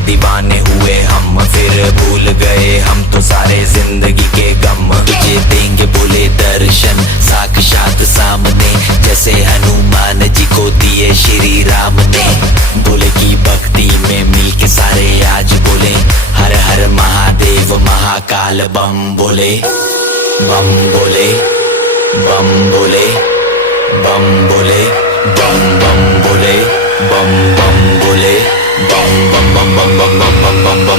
दीवाने हुए हम, फिर भूल गए हम तो सारे जिंदगी के गम। तुझे देंगे बोले दर्शन साक्षात सामने, जैसे हनुमान जी को दिए श्री राम ने। बोले की भक्ति में मिलके सारे आज बोले, हर हर महादेव महाकाल बम बोले। बम बोले, बम बोले, बम बोले, बम बम बोले, बम बम बोले, बम बम बम बम बम बम बम बम।